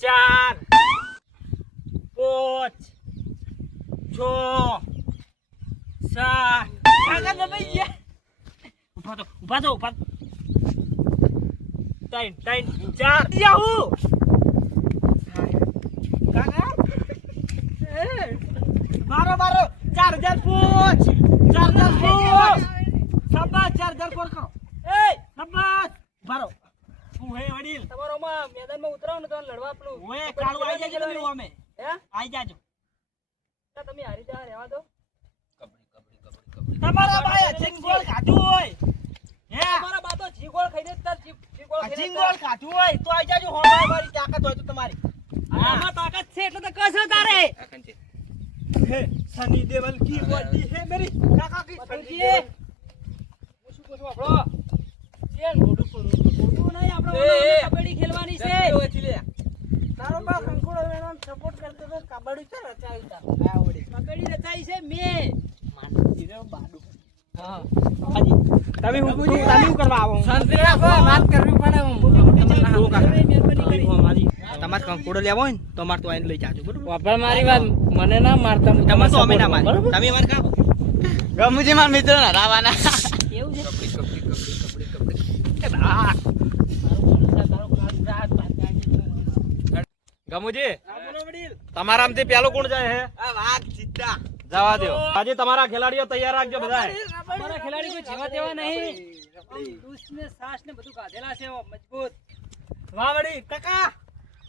4 5 6 7 કાકા તમે ઉભા થો 3 4 યાહુ કાકા મારો 4005 શાબાશ 4005 કરો એ શાબાશ મારો હું હે વડીલ તમારો માં મેદાનમાં ઉતરાવ ને તો લડવા આપણું ઓય કાળુ આવી જાજો તમે અમે હે આવી જાજો તો તમે હારી જા રહેવા દો કબડ્ડી તમારા ભાઈ જીંગોળ ખાધું હોય હે તમારા બા તો જીંગોળ ખાઈને તાર જીંગોળ ખાધું હોય તો આવી જાજો હોવા મારી તાકાત હોય તો તમારી આમાં તાકાત છે એટલે તો કસો તારે આખન છે હે સની દેવલ કી બોડી હે મેરી કાકા કી સની મુશું કોસો આપણો ચેલ મોડું કરું મોડું નહીં આપણે કબડ્ડી ખેલવાની છે તારો બા કંકોડો વેણો સપોર્ટ કરતો તો કબડ્ડી છે રચાઈ તા આ ઓડી કબડ્ડી રચાઈ છે મે માનતી રે બાડુ હા હાજી તમે હું કરવા આવો શાંતિ રાખો વાત કરવી પડે હું મહેરબાની તમાર કંકોડો લેવો હોય ને તો માર તો આઈને લઈ જાજો બરોબર વાપર મારી વાત મને ના મારતા તમે તો અમે ના માર તમે માર કા ગમુજી માર મિત્ર ના રાવાના એવું છે કબડ્ડી એ બા ગમુજી બોલો વડીલ તમારા આમથી પેલો કોણ જાય હે આ વાત ચિત્તા જવા દો આજે તમારા ખેલાડીઓ તૈયાર રાખજો બધાય તમારા ખેલાડી કોઈ જેવા તેવા નહીં દૂધ ને સાસ ને બધું કાઢેલા છે મજબૂત વાહ વડી કાકા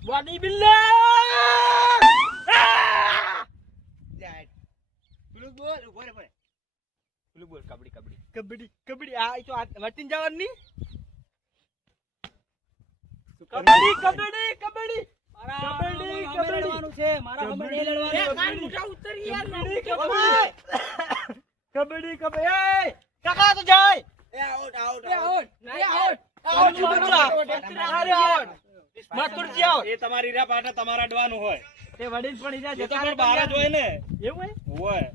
બોડી બિલ્ડર બોલ ઉપર બોલ કબડ્ડી આ તો વટીન જવાની કબડ્ડી લડવાનું છે મારા ખબર નહીં લડવાનું એ કાન મોટા ઉતરી યાર કબડ્ડી કાકા તો જાય એ આઉટ મતુરજી આઉટ એ તમારી રા પાટા તમારા અડવાનું હોય તે વડીલ પડી જાય જતા પણ બહાર જ હોય ને એવું હોય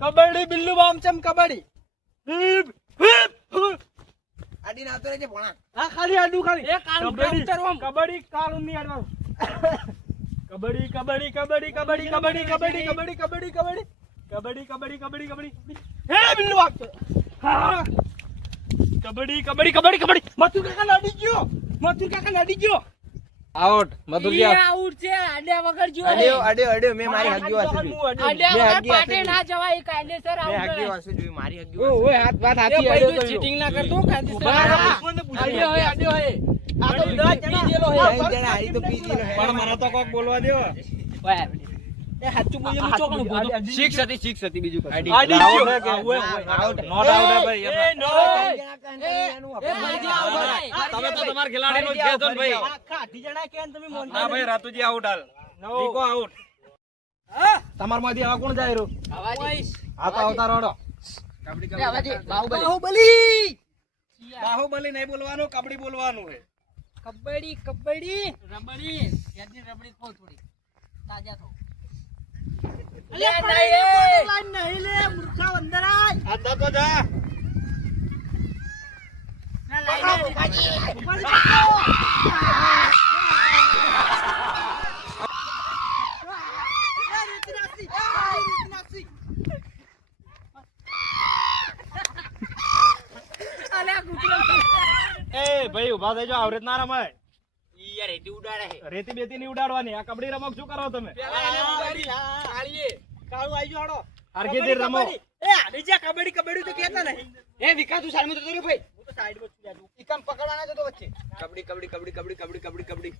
કબડ્ડી બિલ્લુ બામચમ કબડ્ડી આડી ના તો રે ભણા હા ખાલી આડુ ખાલી એ કાન ઉતરવા કબડ્ડી કાલું ની આડવાનું કબડ્ડી હે બિલ્લુ વાગતો હા કબડ્ડી મથુર કાકા નડી ગયો આઉટ મથુરજી આઉટ છે આડ્યા વગર જો આડ્યો મે મારી હગ્યો હશે આડ્યા વગર પાટે ના જવાય કાયદેસર આઉટ મે હગ્યો હશે જોઈ મારી હગ્યો ઓય હાથ વાત હાથી આડ્યો તો ચીટિંગ ના કરતો કાયદેસર આડ્યો હે આ તો દસ જણા પી જેલો હે જણા આઈ તો પી જેલો હે પણ મને તો કોક બોલવા દો ઓય એ હાચું બોલ્યો હું ચોકણું બોલો 6 હતી બીજું કઈ આઉટ નોટ આઉટ હે ભાઈ એ નો તમે તો તમાર ખેલાડીનો છે તો ભાઈ આખા 8 જણા કેન તમે મોન ના ભાઈ રાતુજી આઉટ હાલ નીકો આઉટ તમાર માંથી આવા કોણ જાય રો આવાજી આ તો આવતા રોડો કબડ્ડી આવાજી બાહુબલી નહીં બોલવાનું કબડ્ડી બોલવાનું હે કબડ્ડી રબડી યાદની રબડી ખોલ થોડી તાજા થો અલે નહીં લે મૂર્ખા અંદર આય આતા તો જા ના લાઈને કાજી એ ભાઈ ઉભા થઈ જાવ આવરેત ના રમાય ઈ યાર રેતી ઉડાડે છે રેતી બેતી ની ઉડાડવાની આ કબડ્ડી રમો શું કરો તમે કાળુ આઈ જો હાડો હરગેદી રમો એ આડી જા કબડ્ડી તો કહેતા નહીં એ વિકા તું સાઈડ માં તો રે ભાઈ હું તો સાઈડ માં છું યાર ઇકમ પકડવાના છે તો વચ્ચે કબડ્ડી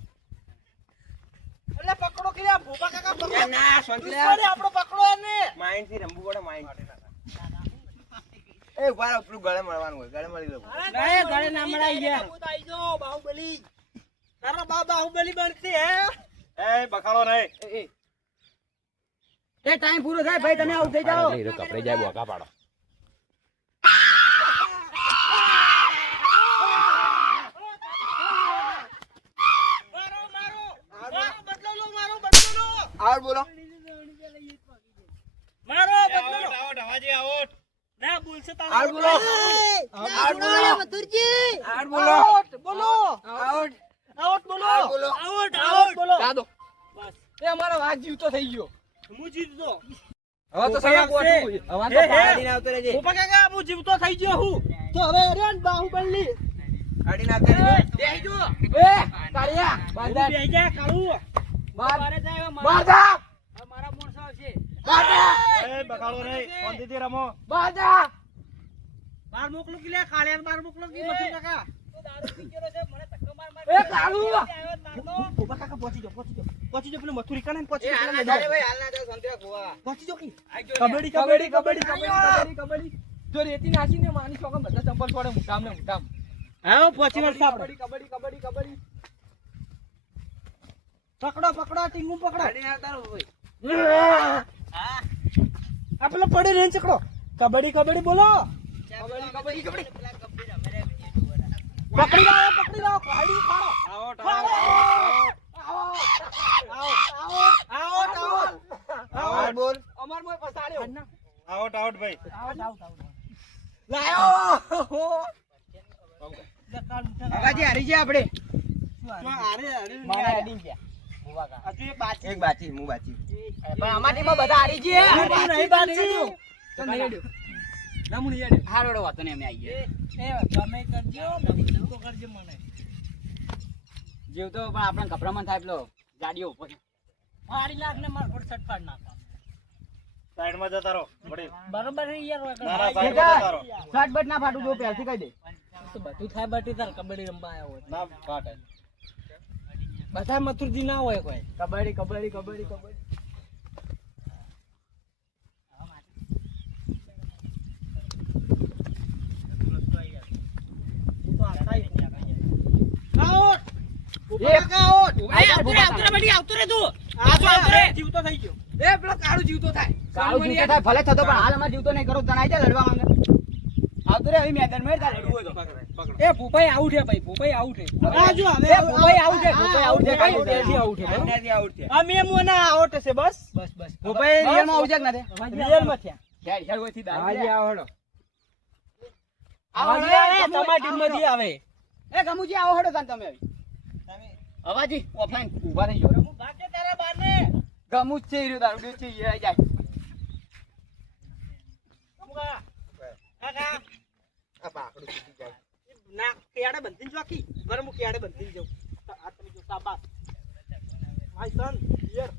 એટલે પકડો કે ભૂપા કાકા પકડો ના શાંતિ આપણો પકડો એને માઇન્ડ થી રમવું પડે માઇન્ડ એ ઉભા રહો પેલું ગળે મળવાનું હોય ગળે મળી લો ના ગળે ના મળાઈ ગયા હું તો આઈ જો બાહુબલી તારા બાહુબલી બનતી હે એ બખાડો નહીં એ ટાઈમ પૂરો થાય ભાઈ તમે આઉટ થઈ જાઓ હીરો કપડે જાય બોકા પાડો મારો બદલો લો આઉટ બોલો મારો બદલો લો આઉટ હવાજી આઉટ ના બોલશે તારા આઉટ બોલો મથુરજી આઉટ બોલો આઉટ બોલો આઉટ બોલો આ જીવતો થઈ ગયો. હું જીતતો. હવે તો સગા કોઠું. હવે તો પાડીને આવતો રહેજે. પોપા કાકા હું જીવતો થઈ ગયો હું. તો હવે અરે બાહુબલી. પાડીને આવતો રહેજે. બેહી જો. એ કાળિયા બાંધા. બેહી જા કાળુ. બાર મારે જાય હવે બાંધા. મારા મોણસો આવશે. બાંધા. એ બગાડો નહીં શાંતિથી રમો. બાંધા. બાર મોકલો કે લે કાળિયાને બાર મોકલો કે મથુર કાકા. તું દારૂ પી ગયો છે મને ધક્કો માર માર. એ કાળુ. પોપા કાકા પહોંચી જાઓ પહોંચી જાઓ પેલો મથુરી કાને પહોંચી એ જાઓ. હાલ ના જાય ભાઈ, હાલ ના જાય સંતરા ખોવા. પહોંચી જાઓ કી. કબડ્ડી કબડ્ડી કબડ્ડી કબડ્ડી કબડ્ડી. જો રેતી નાખીને માની છોકરા બધા ચંપલ છોડે મુકામ ને મુકામ. હા પહોંચી વળશે આપણે. કબડ્ડી કબડ્ડી કબડ્ડી. પકડો ટીંગુ પકડો. પાડીને આવતા રહો ભાઈ. આ પેલો પડે ને ચકડો. કબડ્ડી બોલો. કબડ્ડી કબડ્ડી. પકડી લાવો કાઢી ખાડો. આવો બોલ. અમાર મોય પસાડ્યો. આઉટ આઉટ ભાઈ. લાયો. કાકાજી હારી ગયા આપણે. મારે હારી ગયા. એક બાચી હું બાચી. પણ અમાર ટીમમાં બધા હારી ગયા. નહીં બાચી. તો નહીં હેડ્યો. ના હું નહીં હેડ્યો. હારોડો વાતો ને અમે આવી ગયા. એ તમે કરજો તો કરજો મને. જીવ તો પણ આપણે ગભરામણ થાય પેલો ગાડીઓ ઉપર. મારી લાખ ને માર પર સટફાડ નાખો. સાઈડમાં જતા રહો. વડીલ. બરોબર છે યાર. ના ના સાઈડમાં જતા રહો. શર્ટ બટ ના ફાટું જો પહેલથી કહી દે. તો બધું થાય બાટી તાર કબડ્ડી રમવા આવ્યો હોય. ના ફાટે. બધા મથુરજી ના હોય કોઈ. કબડ્ડી કબડ્ડી કબડ્ડી કબડ્ડી. જીવતો થઈ ગયો. એ પેલો કાળુ જીવતો થાય. કાળુ જીવતો થાય ભલે થતો પણ હાલ અમાર જીવતો નહીં કરો તણાઈ જાય લડવા માંગે. આવતો રે હવે મેદાન માં તાર લડવું હોય તો. એ ભૂપાઈ આઉટ છે ભાઈ. ભૂપાઈ આઉટ છે. આ જો હવે ભૂપાઈ આઉટ છે. ભૂપાઈ આઉટ છે. કાઈ બેથી આઉટ છે. અહીંયાથી આઉટ છે. આ મે મોના આઉટ છે બસ. બસ. ભૂપાઈ રિયલ માં આઉટ છે કે ના તે? રિયલ માં થયા. યાર યાર ઓથી દાજી આવો હેડો. આવો રે તમારી ટીમ માંથી આવે. એ ગમુજી આવો હેડો તાન તમે આવી. અવાજી ઓફલાઈન ઊભા રહી ગયો. હું ભાગે તારા બારને. ગમુજ છે ઈરો દારૂ છે ઈ જાય. કમુકા. કાકા આ પાકડું સીધી જાય. ના કેડે બંધીને જોકી. ઘરે હું કેડે બંધીને જાઉં. આ તમે જો શાબાશ. My son here.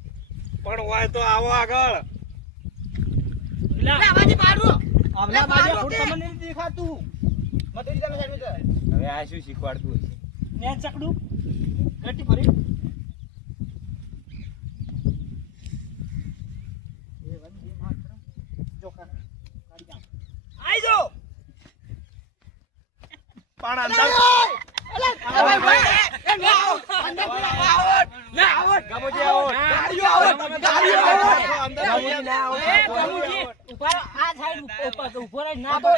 પણ હોય તો આવો આગળ. આવાજી પાડું. આવલા બાજુ ફૂટ તમને નહીં દેખાતું. મધુરી તમે સાઈડ હવે આ શું શીખવાડતું હશે? ને ચકડું. ગટી ભરી. એ વંદે માતરમ. જો કાકા. ગાડી જાવ. આઈ જો. પણ અંદર ગમુજી આઉટ. ગાડીઓ આઉટ. ગાડીઓ આઉટ. ગમુજી ના આઉટ. એ કમુજી ઉપર આ સાઈડ ઉપર ઉભો રહી ના બાહુ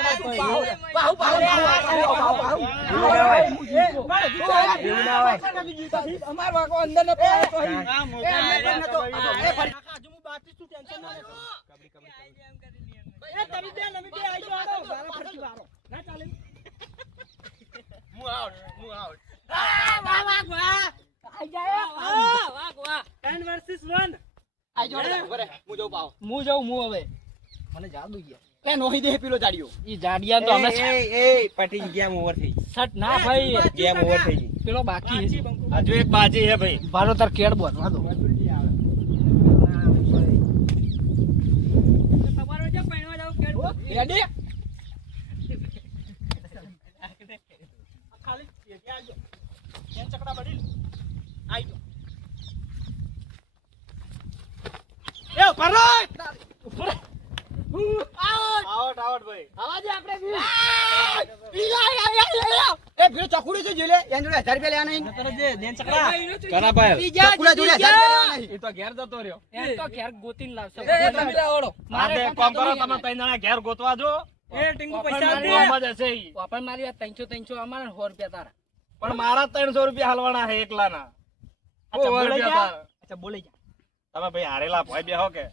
અમાર વાકો અંદર ન પડે તો આ મોટા નતો એ ફરી કાકા હું બાતી છું ટેન્શન ના લેતો. એ તમે બે નમી બે આઈ જાઓ. બારા ફરતી બારો. ના ચાલે. હું આઉટ વાહ. આઈ જાય. વાહ. 10 versus 1. આઈ જો બરે હું જો પાવ હું જાઉં હું હવે. મને જાદુ ગયા. એ નોહી દે પેલો જાડિયો ઈ જાડિયા તો અમે એ પટી ગેમ ઓવર થઈ ગઈ. સટ ના ભાઈ. ગેમ ઓવર થઈ ગઈ. પેલો બાકી છે. હજુ એક બાજી છે ભાઈ. ભારો તાર કેડ બોલવા દો. રેડી ખાલી કેડી આજો. કેન ચકડા બડી. આઈ જો. એ ઉપર ઉપર. આઉટ આઉટ ભાઈ. આવાજે આપણે એ ભીડ ચકુડી છે જેલે એન જોડે 1000 રૂપિયા લેવા નહીં નતર જે દેન ચકડા. કના ભાઈ. ચકુડા જોડે 1000 રૂપિયા લેવા નહીં એ તો ઘેર જતો રહ્યો. એ તો ઘેર ગોતીને લાવશે. એ તમે લાવડો મારે કોમ કરો તમે ત્રણ જણા ઘેર ગોતવા જો. એ ટીંગુ પૈસા દે. કોમ જ હશે ઈ. વાપણ મારી વાત 300 અમારે 100 રૂપિયા તારા. પણ મારા 300 રૂપિયા હાલવાના છે એકલાના. અચ્છા, ઓ, બોલાઈ રૂપિયા જા. અચ્છા બોલાઈ જા. તમે ભાઈ હારેલા ભાઈ બેહો કે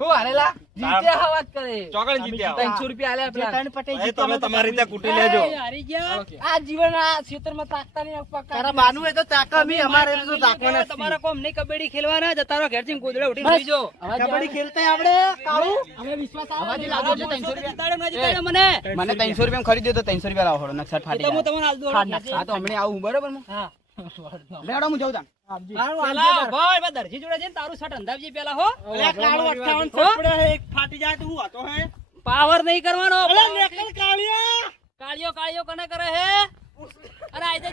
હું હારેલા જીત્યા હા વાત કરે ચોકડ જીત્યા 300 રૂપિયા આલ્યા પેલા ભાઈ તમે તમારી રીતે કૂટી લેજો હારી ગયા આ જીવન આ ક્ષેત્રમાં તાકતા નહીં આપવા તારા બાનું હોય તો તાકા બી અમારે તો તાકવાના તમારા કોમ નહીં કબડ્ડી ખેલવાના જતા રહો ઘેરથી ગોદડે ઉઠીને સુઈ જાઓ કબડ્ડી ખેલતા આવડે કાળુ અમે વિશ્વાસ આવે લાગો છે 300 રૂપિયા જીતાડે ના જીતાડે મને મને 300 રૂપિયા ખરીદ્યો તો 300 રૂપિયા લાવો નકશા ફાટી એટલે હું તમને આલ દઉં આ તો હમણે આવું બરોબર હું હા લેડો હું જાઉં તાન પેલા ભાઈ બા દરજી જોડે છે ને તારું શર્ટ અંધાવજી પેલા હો કાળુ 58 પડે એક ફાટી જાય તો હું હતો હે પાવર નહીં કરવાનો અલે નેકલ કાળિયો કાળિયો કને કરે હે અરે આઈ જજે